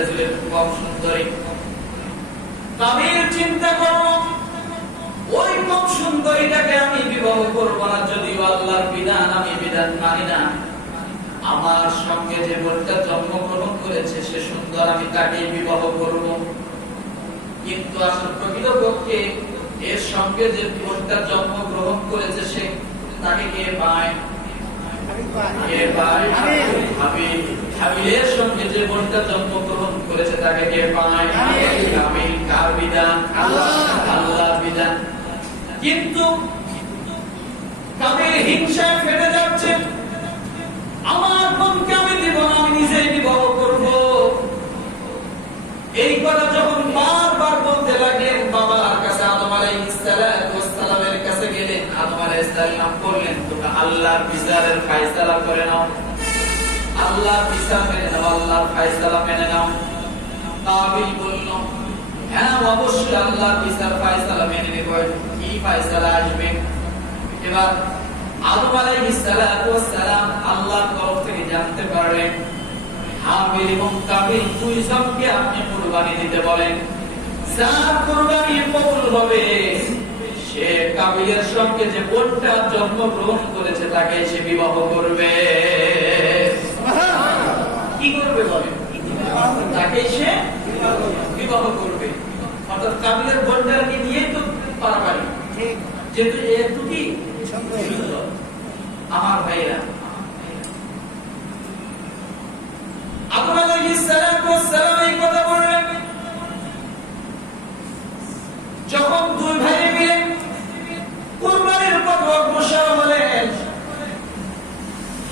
মেয়েটা ছিল কম সুন্দরী। কাবিল চিন্তা করলো ওই কম সুন্দরীটাকে আমি বিবাহ করবো না, যদিও আল্লাহর বিধান আমি বিধান মানি না। আমার সঙ্গে যে বোনটা জন্মগ্রহণ করেছে সে সুন্দর, আমি তাকে বিবাহ করব। কিন্তু আসলে প্রকৃতপক্ষে এর সঙ্গে যে বোনটা জন্মগ্রহণ করেছে সে তাকে কে পায়? কে পায়? হাবিল। হাবিলের সঙ্গে যে বোনটা জন্মগ্রহণ করেছে তাকে কে পায়? হাবিল। কার বিধান? আল্লাহর বিধান। কিন্তু কাবিল হিংসায় ফেটে যাচ্ছে, আমার বোনকে আমি দিব না, আমি নিজেই বিবাহ করব। এই কথা যখন বারবার বলতে লাগলেন, বাবার কাছে আদম আলাইহিস সালামের কাছে গেলেন। আদম আলাইহিস সালাম বললেন, তোমরা আল্লাহর বিচারের ফয়সালা করে নাও, আল্লাহর বিচার মেনে নাও, আল্লাহর ফয়সালা মেনে নাও। কাবিল বলল, হ্যাঁ অবশ্যই আল্লাহর বিচার ফয়সালা মেনে নেব। কি ফয়সালা আসবে? এবার আদম আলাইহিস সালাম আল্লাহর তরফ থেকে জানতে পারলেন হাবিল এবং কাবিল দুইজনকে আপনি কুরবানি দিতে বলেন। যার কুরবানি কবুল হবে সে কাবিলের সঙ্গে যে বোনটা জন্মগ্রহণ করেছে তাকে সে বিবাহ করবে। কি করবে বলেন? তাকে সে বিবাহ করবে। অর্থাৎ কাবিলের বোনটাকে নিয়ে তো পারাপারি, যেহেতু একটু কি সুন্দর। আমার ভাইরা, আদম আলাইহিস সালাম এই কথা বললেন যখন দুই ভাই মিলে কুরবানির পথে অগ্রসর হলেন।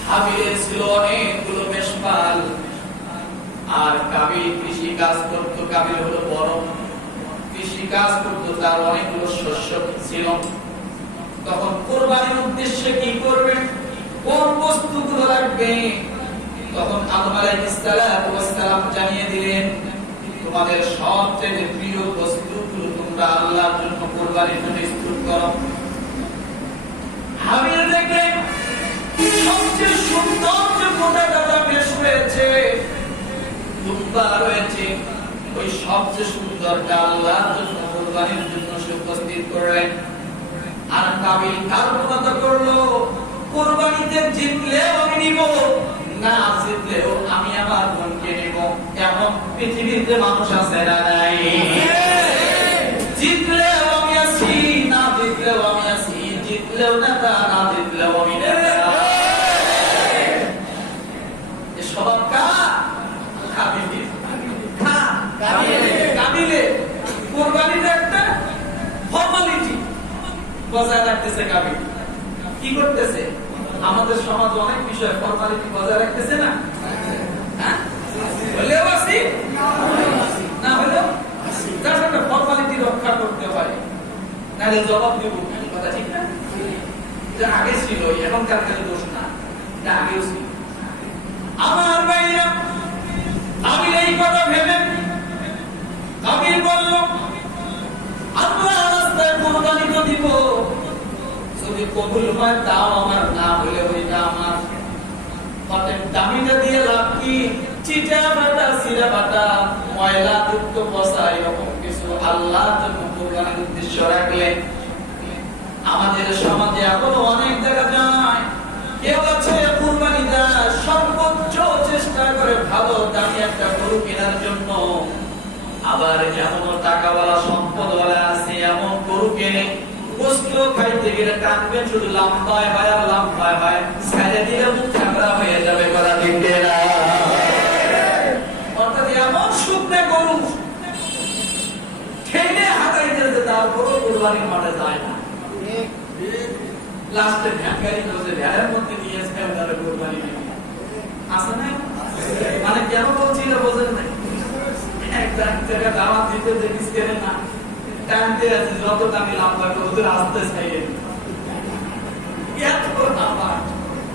হাবিলের ছিল অনেকগুলো মেষপাল আর কাবিল কৃষি কাজ করতো। কাবিল হলো বড়, কৃষি কাজ করতো, তার অনেকগুলো শস্য ছিল। তখন কুরবানির উদ্দেশ্যে কি করবে, কোন বস্তুগুলো লাগবে, তখন আদম আলাইহিস সালাম জানিয়ে দিলেন, তোমাদের সবচেয়ে প্রিয় বস্তুগুলো তোমরা আল্লাহর জন্য কুরবানির জন্য প্রস্তুত করো। হাবিল দেখে সবচেয়ে সুন্দর যে মোটা দাদা বেশ রয়েছে, দুম্বা রয়েছে, ওই সবচেয়ে সুন্দরটা আল্লাহর জন্য কুরবানির জন্য সে উপস্থিত করলেন। আর কাবিল কার্পণতা করলো, কুরবানিতে জিতলেও আমি নিব, না জিতলেও আমি আমার বোনকে নিব। এমন পৃথিবীতে মানুষ আছে না নাই? জিতলেও আমি আছি, না জিতলেও আমি আছি, জিতলেও নেতা, না জিতলেও আমি নেতা। এ স্বভাব কার? কাবিলের। কাবিলের কুরবানির একটা ফর্মালিটি বজায় রাখতেছে কাবিল। কি করতেছে? আমাদের সমাজ অনেক বিষয় ফর্মালিটি বজায় রাখতেছে না? হলেও আছি, না হলেও তার সাথে ফর্মালিটি রক্ষা করতে পারে, নাহলে জবাব দেব। কথা ঠিক না? যে আগে ছিল, এখনকার কাছে দোষ না, এটা আগেও ছিল। আমার ভাইরা, আমি এই কথা ভেবে কাবিল বলল, আল্লাহ রাস্তায় কুরবানি তো দিব, যদি কবুল হয় তাও আমার, না হলে ওইটা আমার। দামিটা দিয়ে লাভ কি? চিটা বাটা, সিরা বাটা, ময়লা যুক্ত বসা, এরকম কিছু আল্লাহর জন্য কুরবানির উদ্দেশ্য রাখলে। আমাদের সমাজে এখনো অনেক দেখা যায় কেউ আছে কুরবানি দেয়, সর্বোচ্চ চেষ্টা করে ভালো দামি একটা গরু কেনার জন্য। আবার এমন টাকাওয়ালা সম্পদওয়ালা আছে এমন গরু কেনে, গোস্ত খাইতে গেলে টানবে শুধু লম্বায় হয় আর লম্বায় হয়, ছেড়ে দিলে মুখ ঠাকরা হয়ে যাবে। করা দিতে না, অর্থাৎ এমন শুকনো গরু ঠেলে হাতাইতে যেতে, তারপরও কুরবানির মাঠে যায় না। লাস্টে ভ্যান গাড়ি বসে ভ্যানের মধ্যে নিয়ে এসে তারা কুরবানি নেবে। আছে না? মানে কেন বলছিল বোঝেন নাই? একটা জায়গা দাওয়াত দিতে দেখিস কেন না, টানতে আছে যত দামি লম্বা ওদের আসতে চাইয়ে এত লম্বা।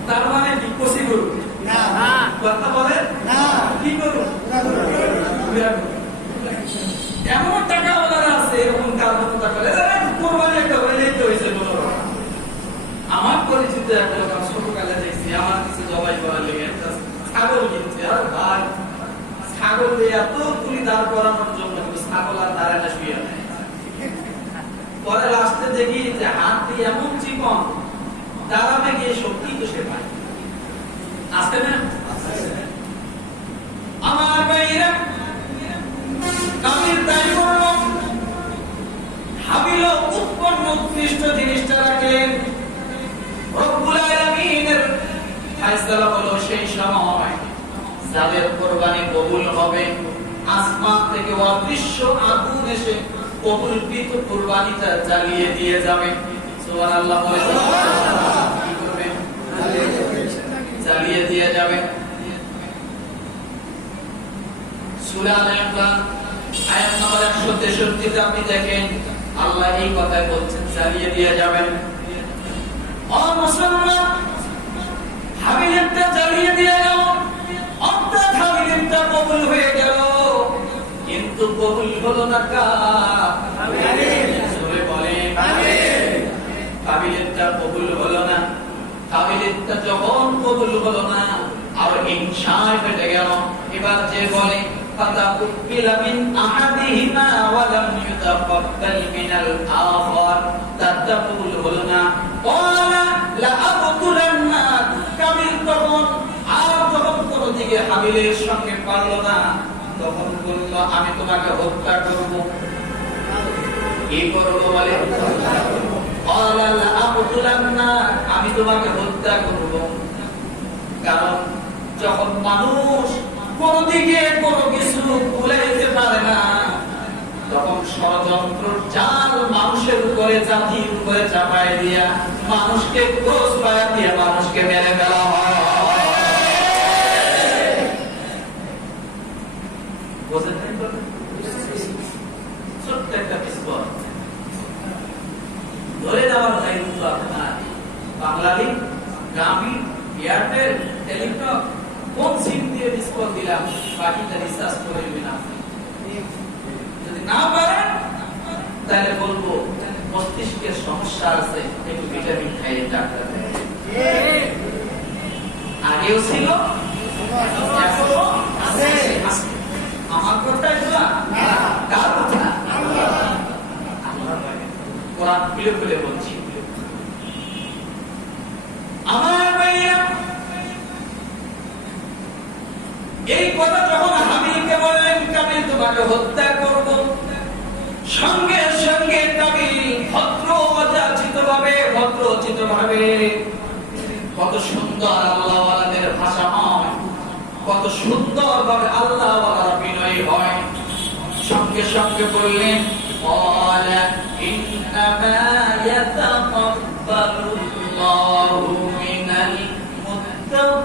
তার মানে কি কষি গরু না? কথা বলে না, কি গরু? এমন টাকা ওনারা আছে, এরকম কার মতো টাকা কোরবানি একটা হইলেই তো হয়েছে। আমার পরিচিত একটা লোক ছোটকালে দেখছি, আমার কিছু জবাই করার লেগে একটা ছাগল কিনছে। আর ভাই ছাগল দিয়ে এত তুলি দাঁড় করানোর জন্য, কিন্তু ছাগল আর দাঁড়ায় না, শুয়ে নেয়। পরে লাস্টে দেখি যে হাত দিয়ে এমন চিকন, দাঁড়াবে গিয়ে শক্তি তো সে পায়। আসতে না আমার ভাইরা, কাবিল তাই করল, হাবিল উৎপন্ন উৎকৃষ্ট জিনিসটা রাখলেন। রব্বুল আলামিনের ফয়সালা হলো সেই সময় যাদের কুরবানি কবুল হবে, আসমান থেকে অদৃশ্য আগুন এসে কবুলকৃত কুরবানিটা জ্বালিয়ে দিয়ে যাবে। সুবহানাল্লাহ বলে কি করবে? জ্বালিয়ে দিয়ে যাবে। সূরা আল ইমরান আয়াত নম্বর 163 তে আপনি দেখেন আল্লাহ এই কথাই বলছেন, জ্বালিয়ে দিয়ে যাবেন। ও মুসলমান, হাবিলটা জ্বালিয়ে দিয়ে গেল, অর্থাৎ হাবিলটা কবুল হয়ে গেল, কিন্তু কবুল হলো না কার? জোরে বলেন আমিন। হাবিলটা কবুল হলো না। হাবিলটা যখন কবুল হলো না, আর হিংসায় ফেটে গেল। এবার যে বলে فتقبل من أحدهما ولم يتقبل من الآخر, تقبل হলো না। قال لأقتلنك, কাবিল তখন আর যখন কোনো দিকে হাবিলের সঙ্গে পারলো না, তখন বলল আমি তোমাকে হত্যা করব। কি করব বলে? قال لأقتلنك, আমি তোমাকে হত্যা করব। কারণ যখন মানুষ কোন দিকে কোনো কিছু ভুলাইতে পারে না, তখন ষড়যন্ত্র জাল মানুষের উপরে, জাতির উপরে চাপায় দিয়া মানুষকে ক্রস ফায়ার দিয়ে মানুষকে মেরে ফেলা হয়। বুঝেন নাই তো? ছোট্ট একটা পিস্তল ধরে দেওয়ার দায়িত্ব আপনার। বাংলালিংক, গ্রামীণ, এয়ারটেল, টেলিটক কোন সিম দিয়ে ডিসপ্লে দিলাম, বাকিটা রিসার্চ করে নেবেন আপনি। যদি না পারেন তাহলে বলবো মস্তিষ্কের সমস্যা আছে, একটু ভিটামিন খাইয়ে ডাক্তার দেখান। আগেও ছিল, এখনো আছে। আমার কথা এটা কার কথা? কোরআন খুলে খুলে বলছি। আমার ভাইয়া, এই কথা যখন হাবিলকে বললেন কাবিল তোমাকে হত্যা করব, সঙ্গে সঙ্গে কাবিল ভদ্রচিত ভাবে, কত সুন্দর আল্লাহওয়ালাদের ভাষা হয়, কত সুন্দর ভাবে আল্লাহওয়ালারা বিনয়ী হয়, সঙ্গে সঙ্গে বললেন قال إنما يتقبل الله من المتقين।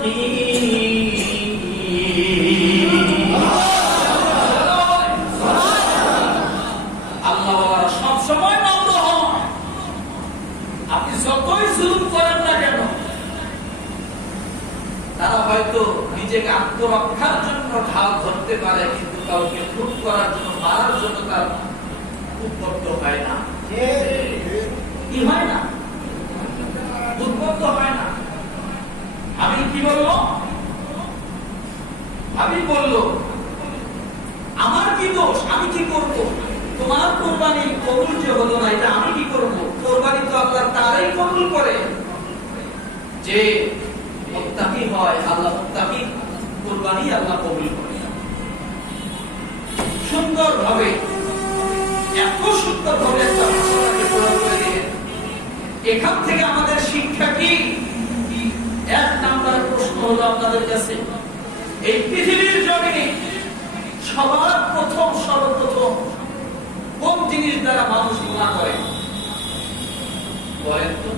আল্লাহওয়ালারা সব সময় নম্র হন। আপনি যতই জুলুম করেন না কেন, তারা হয়তো নিজেকে আত্মরক্ষার জন্য ঢাল ধরতে পারে, কিন্তু কাউকে খুন করার জন্য, মারার জন্য তার উদ্বুদ্ধ হয় না। কি হয় না? উদ্বুদ্ধ হয় না। আমি কি বললো? আমি বললো আমার কি দোষ? আমি কি করব? তোমার কোরবানি কবুল যে হলো না, এটা আমি কি করব? কোরবানি তো আল্লাহ তারাই কবুল করে যে মুত্তাকি হয়। আল্লাহ মুত্তাকি কোরবানি আল্লাহ কবুল করে। সুন্দর ভাবে, এত সুন্দর ভাবে একটা ভাষাকে প্রয়োগ করে দিলেন। এখান থেকে আমাদের শিক্ষা কি? এক নাম্বার প্রশ্ন হলো আপনাদের কাছে, এই পৃথিবীর জমিনে সবার প্রথম, সর্বপ্রথম কোন জিনিস দ্বারা মানুষ গুনাহ করে? বলেন তো।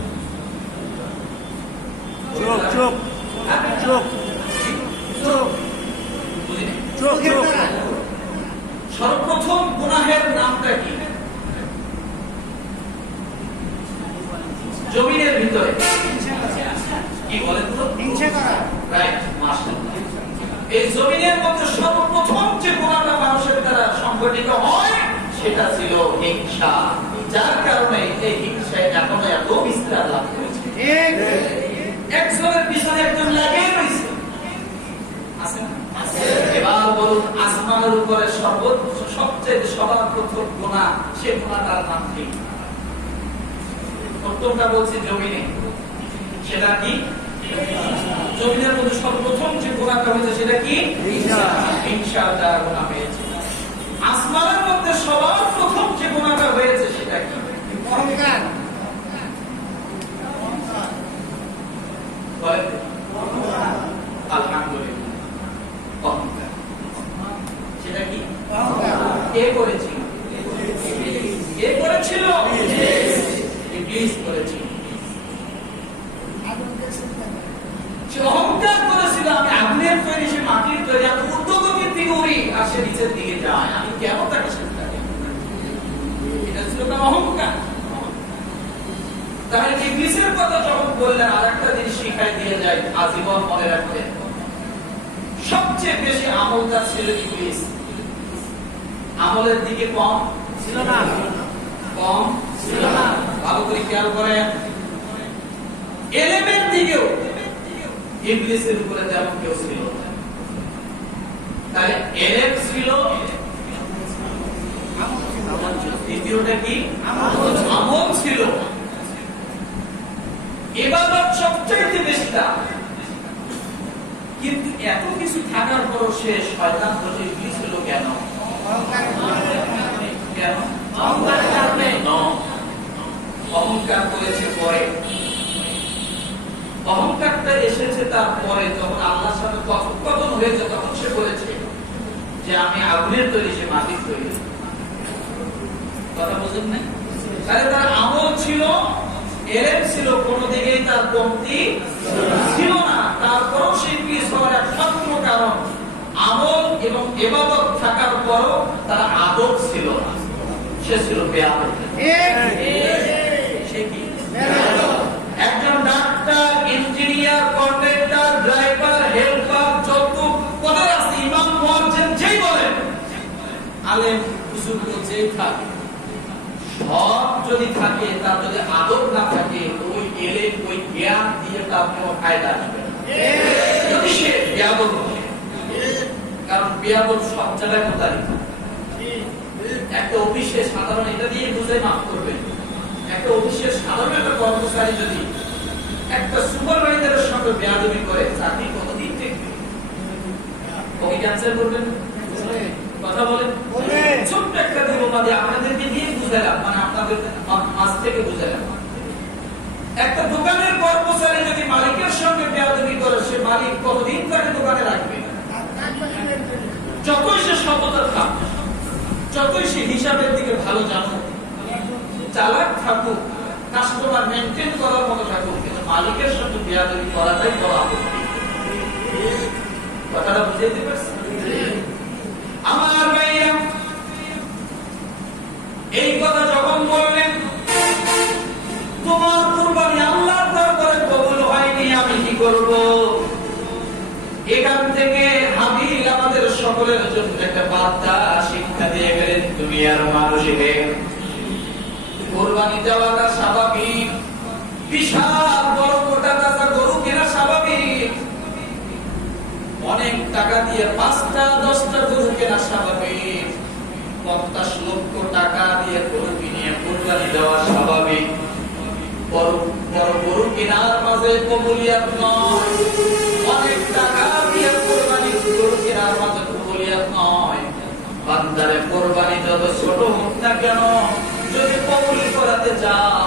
চোখ চোখ চোখ চোখ চোখ চোখ। সর্বপ্রথম গুনাহের নামটা কি? জমিনের ভিতরে কি বলেন তো? হিংসা করা। রাইট, মাশাআল্লাহ। এই জমিনের মধ্যে সর্বপ্রথম যে গুনাহটা মানুষের দ্বারা সংঘটিত হয় সেটা ছিল হিংসা। যার কারণে এই হিংসায় এখনো এত বিস্তার লাভ করেছে। একজনের পিছনে একজন লাগিয়ে রয়েছে, আছে না? এবার বলুন আসমানের উপরে সর্বোচ্চ সবচেয়ে সবার প্রথম গুনাহ, সে গুনাহটার নাম কি? প্রথমটা বলছি জমিনে, সেটা কি? জমিনের মধ্যে সর্বপ্রথম যে গুনাহটা হয়েছে সেটা কি? হিংসা দ্বারা গুনাহ হয়েছে। আসমানের মধ্যে সবার প্রথম যে গুনাহটা হয়েছে সেটা কি? অহংকার। বলেন আলহামদুলিল্লাহ, অহংকার। সেটা কি? কে করেছিল? কে করেছিল? ইবলিস করেছিল। সে অহংকার করেছিল, আমি আগুনের তৈরি, সে মাটির তৈরি, আমি উদ্যোগতির দিকে উড়ি আর সে নিচের দিকে যায়, আমি কেমন তাকে সেটা? এটা ছিল তার অহংকার। তাহলে ইবলিসের কথা যখন বললেন, আরেকটা জিনিস শিখাই দিয়ে যায়, আজীবন মনে রাখবেন, সবচেয়ে বেশি আমলদার ছিল ইবলিস। আমলের দিকে কম ছিল না, কম ছিল না। ভালো করে খেয়াল করেন, এলেমের দিকেও ইবলিসের উপরে তেমন কেউ ছিল না। তাহলে এলেম ছিল, দ্বিতীয়টা কি? আমল ছিল। ইবাদত সবচাইতে বেশি দাম। কিন্তু এত কিছু থাকার পরও সে শয়তান বলে ইবলিস হলো কেন? কেন? অহংকার করেছে পরে। অহংকারটা এসেছে তারপরে, যখন আল্লাহর সাথে কথোপকথন হয়েছে তখন সে বলেছে যে আমি আগুনের তৈরি, সে মাটির তৈরি। কথা বুঝেন নাই? তাহলে তার আমল ছিল, এলেম ছিল, কোন দিকেই তার কমতি ছিল না। তারপরও সে ইবলিস হওয়ার একমাত্র কারণ আমল এবং ইবাদত থাকার পরও তার আদব ছিল না, সে ছিল বেয়াদব। সে কি? একজন doctor, engineer, contractor, driver, helper, যত পদে আছে, ইমাম, মুয়াজ্জিন, যেই বলেন, আলেম, বুজুর্গ যেই থাকে, সব যদি থাকে, তার যদি আদব না থাকে, ওই এলেম, ওই জ্ঞান দিয়ে তার কোনো ফায়দা আসবে না। যদি সে বেয়াদব হয়, কারণ বেয়াদব সব জায়গায় প্রতারিত। একটা অফিসে সাধারণ, এটা দিয়ে বুঝাই মাফ করবেন, একটা অফিসের সাধারণ একটা কর্মচারী যদি একটা সুপারভাইজারের সঙ্গে বেয়াদবি করে, চাকরি কতদিন টিকবে? ওকে ক্যান্সেল করবেন? কথা বলেন। ছোট্ট একটা দিববাদী আপনাদেরকে দিয়ে বুঝালাম, মানে আপনাদের মাঝ থেকে বুঝালাম। একটা দোকানের কর্মচারী যদি মালিকের সঙ্গে বেয়াদবি করে, সে মালিক কতদিন তাকে দোকানে রাখবে? যতই সে সততা থাক, যতই সে হিসাবের দিকে ভালো জানুক, চালাক থাকুক, কাস্টমার মেনটেন করার মতো থাকুক, কিন্তু মালিকের সঙ্গে বেয়াদবি করাটাই বড় আপত্তি। কথাটা বুঝাইতে পারছি? আমার ভাইরা, এই কথা যখন বললেন, তোমার কুরবানি আল্লাহর দরবারে কবুল হয়নি, আমি কি করব? এখান থেকে হাবিল আমাদের সকলের জন্য একটা বার্তা শিক্ষা দিয়ে গেলেন, দুনিয়ার মানুষকে কুরবানি দেওয়াটা স্বাভাবিক, বিশাল বড় মোটা তাজা গরু কেনা স্বাভাবিক, অনেক টাকা দিয়ে 5টা 10টা গরু কেনা স্বাভাবিক, 50 লক্ষ টাকা দিয়ে গরু কিনে কুরবানি দেওয়া স্বাভাবিক। বড় বড় গরু কেনার মাঝে কবুলিয়াত নয়, অনেক টাকা দিয়ে কুরবানি গরু কেনার মাঝে কবুলিয়াত নয়। বান্দারে কুরবানি যত ছোট হোক না কেন, যদি কবুল করাতে যাও,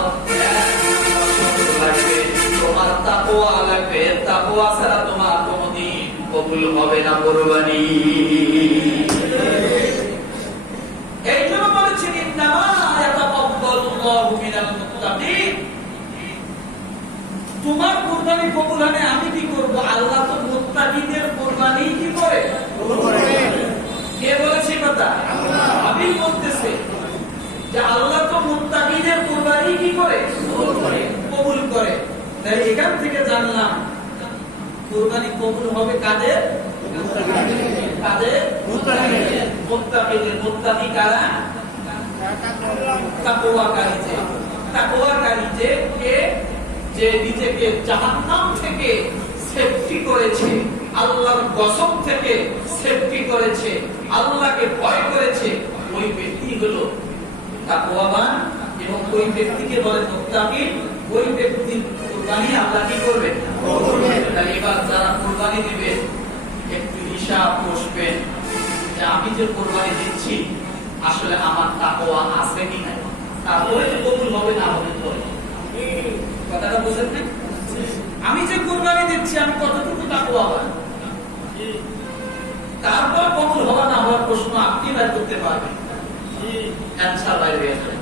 লাগবে তোমার তাকওয়া লাগবে, তাকওয়া ছাড়া তোমার কোনদিন কবুল হবে না কুরবানি। এই জন্য বলেছেন, ইন্নামা ইয়াতাকাব্বালুল্লাহু মিনাল মুত্তাকিন। তোমার কুরবানি কবুল হবে, আমি কি করব? আল্লাহ তো মুত্তাকিদের কুরবানি কি করে? কে বলেছে কথা? আল্লাহ। আমি বলতেছে যে আল্লাহ তো মুত্তাকিদের কুরবানি কি করে? কবুল করে। তাই এখান থেকে জানলাম কুরবানি কবুল হবে কাদের? কাদের? মুত্তাকিদের। মুত্তাকি কারা? তাকওয়াকারী। তাকওয়াকারী কে? যে নিজেকে জাহান্নাম থেকে সেফটি করেছে, আল্লাহর গজব থেকে সেফটি করেছে, আল্লাহকে ভয় করেছে, ওই ব্যক্তি হলো তাকওয়াবান, এবং ওই ব্যক্তিকে বলে মুত্তাকি। ওই ব্যক্তির কুরবানি আল্লাহ কি করবেন? তাহলে এবার যারা কুরবানি দিবেন একটু হিসাব কষবেন যে আমি যে কুরবানি দিচ্ছি আসলে আমার তাকওয়া আছে কি না, তারপরে যে কবুল হবে না হবে তো। কথাটা বুঝেন না? আমি যে কুরবানি দিচ্ছি আমি কতটুকু তাকওয়াবান, তারপর কবুল হওয়া না হওয়ার প্রশ্ন আপনি বের করতে পারবেন, অ্যানসার বাইরে হয়ে যাবে।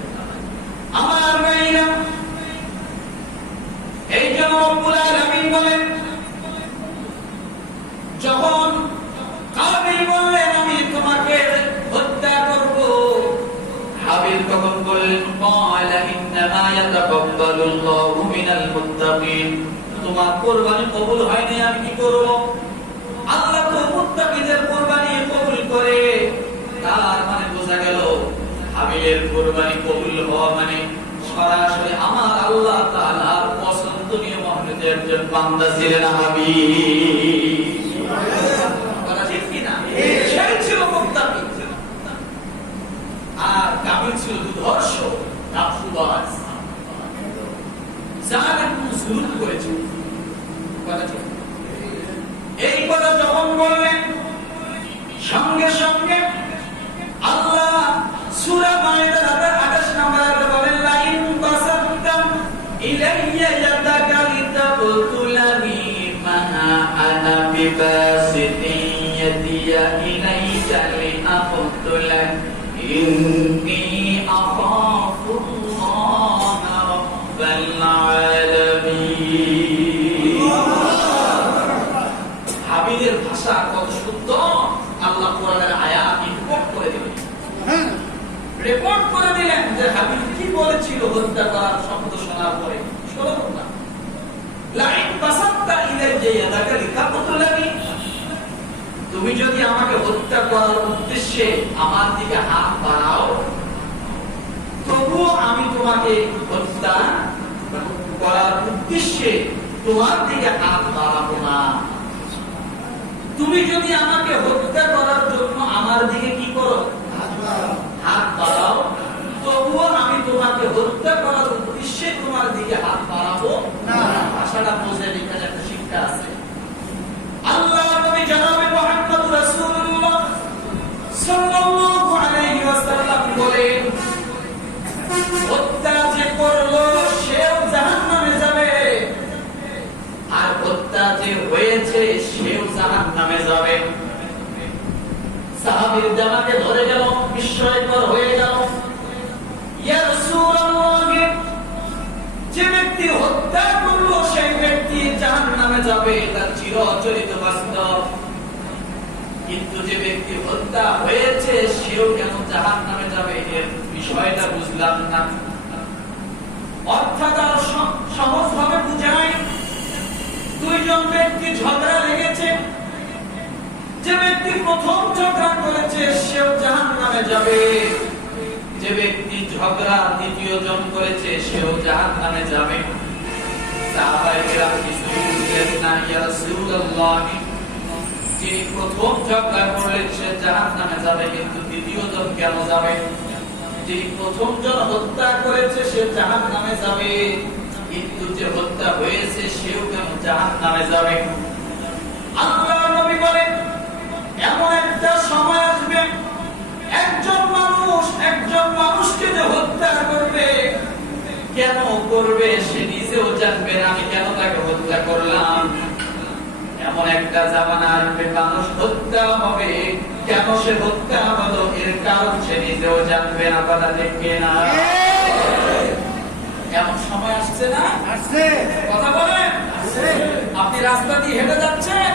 আমার ভাইরা, এই জন্য রব্বুল আলামিন বলেন, যখন কাবিল বললেন আমি তোমাকে হত্যা করব, হাবিল তখন বললেন ক্বালা ইন্নামা ইয়াতাকাব্বালুল্লাহু মিনাল মুত্তাকিন, তোমার কুরবানি কবুল হয়নি আমি কি করব? আল্লাহ তো মুত্তাকিদের কুরবানি কবুল করে। তার মানে বোঝা গেল হাবিলের কুরবানি কবুল হওয়া মানে সরাসরি আমার আল্লাহ তাআলার পছন্দনীয় মহব্বতের একজন বান্দা ছিলেন হাবিল। কথা ঠিক কি না? সে ছিল মুত্তাকি, আর কাবিল ছিল দুর্ধর্ষ, নাফসুবাজ, জালেম, জুলুম করেছে। কথা ঠিক। এই কথা যখন বললেন সঙ্গে সঙ্গে আল্লাহ সূরা মায়েদার 28 নম্বর আয়াতে বলেন, লাইন বাসাতা ইলাইয়া ইয়াদাকা লিতাবতুলানি মা আনা বিবাসিতি ইয়াদিয়া ইলাইকা লিআবতুলাক ইন্নী আখাফুল্লাহ রাব্বাল আলামিন। হাবিলের ভাষা কত সুন্দর, আল্লাহ কোরআনের আয়াত রিপোর্ট করে দিলেন। রিপোর্ট করে দিলেন যে হাবিল কি বলেছিল হত্যা করার শব্দ শোনার পরে। শোনো না, লাইন বাসাত্তা ইলাইয়া ইয়াদাকা লিতাবতুলানি, তুমি যদি আমাকে হত্যা করার উদ্দেশ্যে আমার দিকে হাত বাড়াও, তবুও আমি তোমাকে হত্যা করার উদ্দেশ্যে তোমার দিকে হাত বাড়াবো না। তুমি যদি আমাকে হত্যা করার জন্য আমার দিকে কি করো? হাত বাড়াও, তবুও আমি তোমাকে হত্যা করার উদ্দেশ্যে তোমার দিকে হাত বাড়াবো না। ভাষাটা বোঝে, এখানে একটা শিক্ষা আছে। আল্লাহ নবী জনাবে মুহাম্মদ রাসূলুল্লাহ সাল্লাল্লাহু আলাইহি ওয়াসাল্লাম বলেন, হত্যা যে করলো সেও জাহান্নামে যাবে, আর হত্যা যে হয়েছে সেও জাহান্নামে যাবে। সাহাবীর জামাতে ধরে গেল, বিস্ময়কর হয়ে গেল। ইয়া রাসূলুল্লাহ, যে ব্যক্তি হত্যা করলো সেই ব্যক্তি জাহান্নামে যাবে, তার চিরচরিত বাস্তব। কিন্তু যে ব্যক্তি হত্যা হয়েছে সেও কেন জাহান্নামে যাবে, এর বিষয়টা বুঝলাম না। অর্থাৎ আর সহজভাবে বুঝাই, দুইজন ব্যক্তি ঝগড়া লেগেছে, যে ব্যক্তি প্রথম ঝগড়া করেছে সেও জাহান্নামে যাবে, যে ব্যক্তি ঝগড়া দ্বিতীয় জন করেছে সেও জাহান্নামে যাবে। সাহাবায়ে কেরাম কিছু বুঝলেন না, ইয়া রাসূলুল্লাহ, যিনি প্রথম ঝগড়া করলেন সে জাহান্নামে যাবে, কিন্তু দ্বিতীয় জন কেন যাবে? যিনি প্রথম জন হত্যা করেছে সে জাহান্নামে যাবে, কিন্তু যে হত্যা হয়েছে সেও কেন জাহান্নামে যাবে? আল্লাহ নবী বলেন, এমন একটা সময় আসবে একজন মানুষকে যে হত্যা করবে, কেন করবে সে নিজেও জানবে না আমি কেন তাকে হত্যা করলাম। এমন একটা জামানা আসবে মানুষ হত্যা হবে, কেন সে হত্যা হলো এর কারণ সে নিজেও জানবে না। কথা দেখবে না, এমন সময় আসছে না? আসছে। কথা বলেন, আপনি রাস্তা দিয়ে হেঁটে যাচ্ছেন,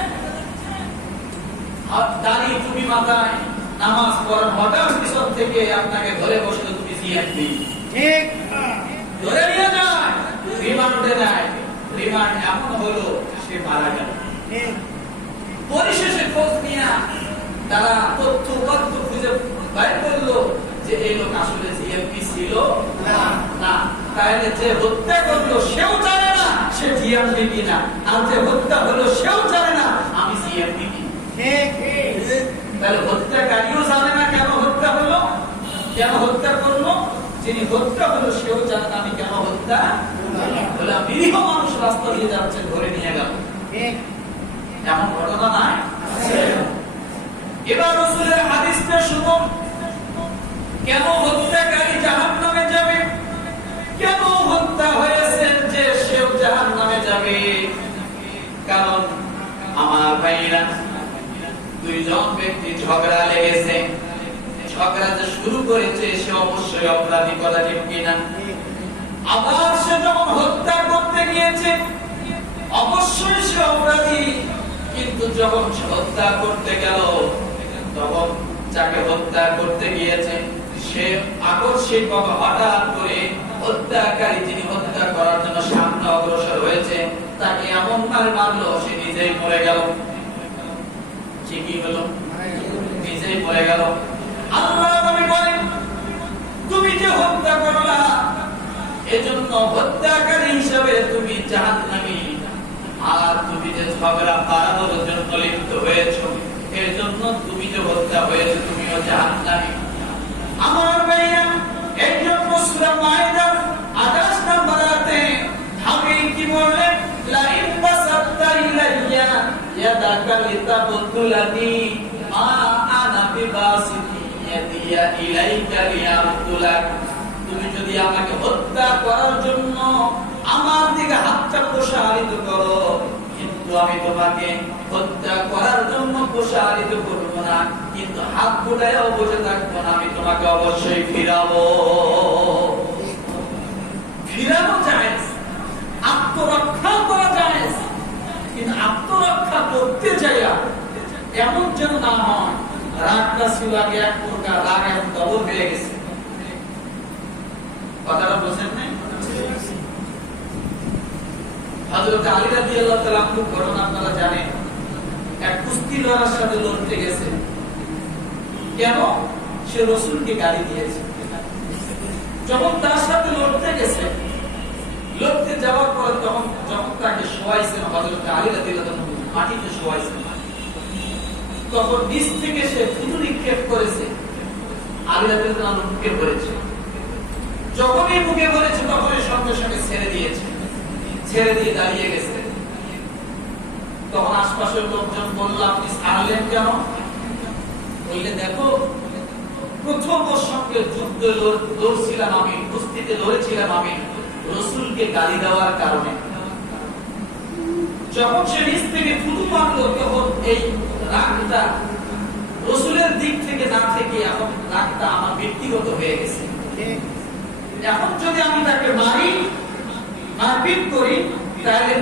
দাড়ি টুপি মাথায়, নামাজ পড়ার হঠাৎ পিছন থেকে আপনাকে ধরে বসলে তুমি জিএমপি, ঠিক ধরে নিয়ে যায়, রিমান্ডে নেয়। রিমান্ড এমন হলো সে মারা গেল। পরিশেষে খোঁজ নিয়ে তারা তথ্য খুঁজে বাইর করলো যে এই লোক আসলে জিএমপি ছিল না। তাহলে যে হত্যা করলো সেও জানে না সে জিএমপি কিনা, আর যে হত্যা হলো সেও জানে না আমি জিএমপি কিনা। ঠিক। তাহলে হত্যাকারীও জানে না কেন হত্যা হলো, কেন হত্যা করলো। যিনি হত্যা হলো সেও জানে না আমি কেন হত্যা হলাম। নিরীহ মানুষ রাস্তা দিয়ে যাচ্ছে, ধরে নিয়ে গেল, এমন ঘটনা নাই? এবার রাসূলের হাদিসটা শুনুন, কেন হত্যাকারী জাহান্নামে যাবে, কেন হত্যা হয়েছে যে সেও জাহান্নামে যাবে। কারণ আমার ভাইরা, দুইজন ব্যক্তি ঝগড়া লেগেছে, ঝগড়া যে শুরু করেছে সে অবশ্যই অপরাধী, কথা ঠিক কিনা? আবার সে যখন হত্যা করতে গিয়েছে অবশ্যই সে অপরাধী, কিন্তু যখন হত্যা করতে গেল তখন যাকে হত্যা করতে গিয়েছে সে আকস্মিকভাবে হঠাৎ করে হত্যাকারী যিনি হত্যা করার জন্য সামনে অগ্রসর হয়েছে তাকে এমন মার মারলো সে নিজেই মরে গেল। সে কি হলো? নিজেই মরে গেল। আল্লাহ নবী বলেন, তুমি যে হত্যা করলা এজন্য হত্যাকারী হিসেবে তুমি জাহান্নামী, আর তুমি যে ঝগড়া বাড়ানোর জন্য লিপ্ত হয়েছো এর জন্য তুমি যে হত্যা হয়েছে তুমিও জাহান্নামী। আমার ভাইয়া, এই জন্য সূরা মাইদা 28 নম্বর আয়াতে হাবিব কি বললেন, লা ইন বাসাত্তা ইলাইয়া ইয়াদাকা লিতাবতুলানি মা আনা বিবাসিতি ইয়াদিয়া ইলাইকা লিয়াবতুলাক। তুমি যদি আমাকে হত্যা করার জন্য আমার দিকে হাতটা প্রসারিত করো, কিন্তু আমি তোমাকে হত্যা করার জন্য প্রসারিত করব না, কিন্তু হাত গুটায়ও বসে থাকবো না, আমি তোমাকে অবশ্যই ফিরাবো। ফিরানো জায়েজ, আত্মরক্ষা করা জায়েজ, কিন্তু আত্মরক্ষা করতে যাইয়া এমন যেন না হয় রাগটা ছিল আগে এক প্রকার, রাগ এখন ডবল হয়ে গেছে। কথাটা বুঝেন নাই? হযরত আলী রাদিয়াল্লাহু তাআলা খুব ঘটনা আপনারা জানেন, এক কুস্তি লড়ার সাথে লড়তে গেছে। কেন? সে রাসূলকে গালি দিয়েছে। যখন তার সাথে লড়তে গেছে, লড়তে যাওয়ার পর যখন তাকে শোয়াইছেন হযরত আলী রাদিয়াল্লাহু তাআলা মাটিতে শোয়াইছেন, তখন নিচ থেকে সে থুতু নিক্ষেপ করেছে, আলী রাদিয়াল্লাহু তাআলা মুখে পড়েছে। যখনই মুখে পড়েছে তখনই সঙ্গে সঙ্গে ছেড়ে দিয়েছে, ছেড়ে দিয়ে দাঁড়িয়ে গেছে। তখন আশপাশের লোকজন বলল, আপনি ছাড়লেন কেন? বললে, দেখো প্রথম ওর সঙ্গে যুদ্ধ লড়ছিলাম আমি, কুস্তিতে লড়েছিলাম আমি রাসূলকে গালি দেওয়ার কারণে। যখন সে নিচ থেকে থুতু মারলো তখন এই রাগটা রাসূলের দিক থেকে না থেকে এখন রাগটা আমার ব্যক্তিগত হয়ে গেছে। এখন যদি আমি তাকে মারি, মারপিট করি, তাহলে